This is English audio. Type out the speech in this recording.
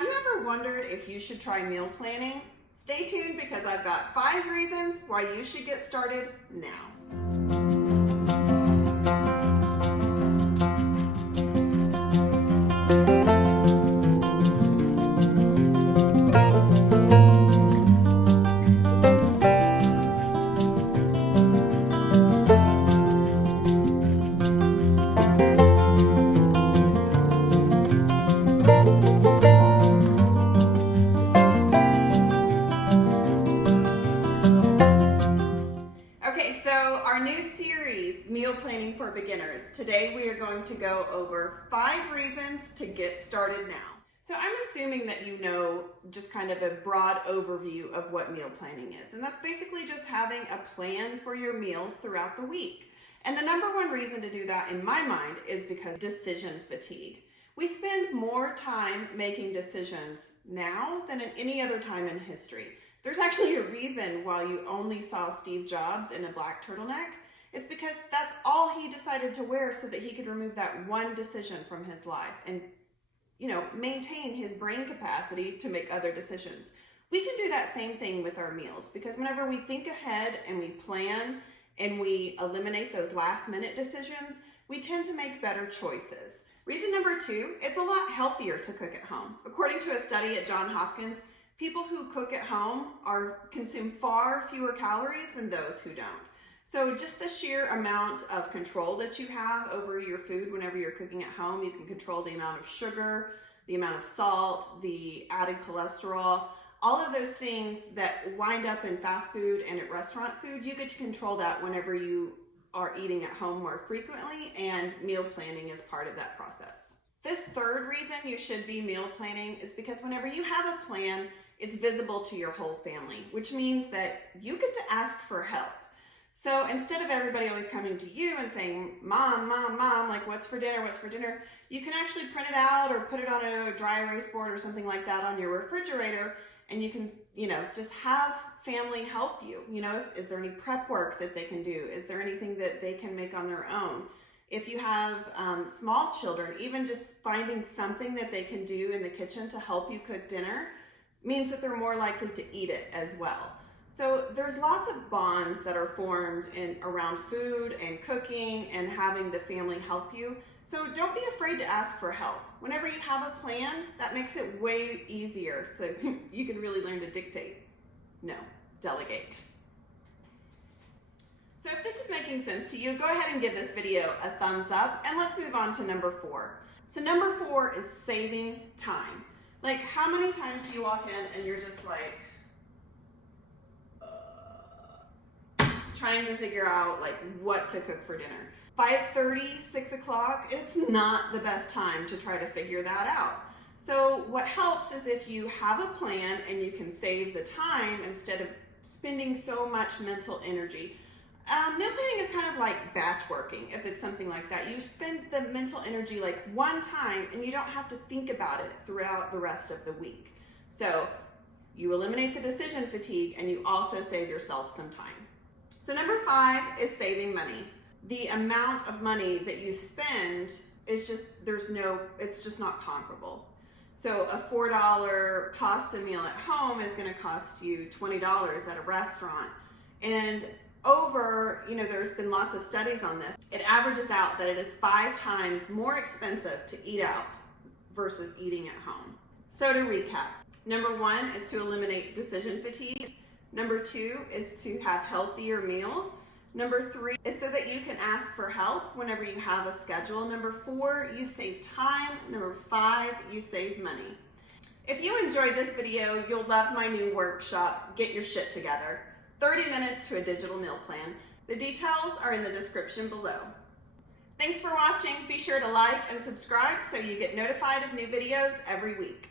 Have you ever wondered if you should try meal planning? Stay tuned because I've got 5 reasons why you should get started now. Okay, so our new series, Meal Planning for Beginners. Today we are going to go over 5 reasons to get started now. So I'm assuming that you know just kind of a broad overview of what meal planning is. And that's basically just having a plan for your meals throughout the week. And the number one reason to do that in my mind is because decision fatigue. We spend more time making decisions now than at any other time in history. There's actually a reason why you only saw Steve Jobs in a black turtleneck. It's because that's all he decided to wear so that he could remove that one decision from his life and, maintain his brain capacity to make other decisions. We can do that same thing with our meals because whenever we think ahead and we plan and we eliminate those last minute decisions, we tend to make better choices. Reason number 2, it's a lot healthier to cook at home. According to a study at Johns Hopkins, people who cook at home consume far fewer calories than those who don't. So just the sheer amount of control that you have over your food whenever you're cooking at home, you can control the amount of sugar, the amount of salt, the added cholesterol, all of those things that wind up in fast food and at restaurant food, you get to control that whenever you are eating at home more frequently, and meal planning is part of that process. This third reason you should be meal planning is because whenever you have a plan, it's visible to your whole family, which means that you get to ask for help. So instead of everybody always coming to you and saying, Mom, like what's for dinner, you can actually print it out or put it on a dry erase board or something like that on your refrigerator, and you can, just have family help you. Is there any prep work that they can do? Is there anything that they can make on their own? If you have small children, even just finding something that they can do in the kitchen to help you cook dinner means that they're more likely to eat it as well. So there's lots of bonds that are formed around food and cooking and having the family help you. So don't be afraid to ask for help. Whenever you have a plan, that makes it way easier so you can really learn to dictate. No, delegate. So if this is making sense to you, go ahead and give this video a thumbs up, and let's move on to number 4. So number 4 is saving time. Like, how many times do you walk in and you're just like, trying to figure out what to cook for dinner? 5:30, 6 o'clock, it's not the best time to try to figure that out. So what helps is if you have a plan and you can save the time instead of spending so much mental energy. Meal planning is kind of like batch working, if it's something like that. You spend the mental energy one time and you don't have to think about it throughout the rest of the week. So you eliminate the decision fatigue and you also save yourself some time. So number 5 is saving money. The amount of money that you spend is it's just not comparable. So a $4 pasta meal at home is going to cost you $20 at a restaurant. And there's been lots of studies on this. It averages out that it is 5 times more expensive to eat out versus eating at home. So to recap, number 1 is to eliminate decision fatigue. Number 2 is to have healthier meals. Number 3 is so that you can ask for help whenever you have a schedule. Number 4, you save time. Number 5, you save money. If you enjoyed this video, you'll love my new workshop, Get Your Shit Together. 30 minutes to a digital meal plan. The details are in the description below. Thanks for watching. Be sure to like and subscribe so you get notified of new videos every week.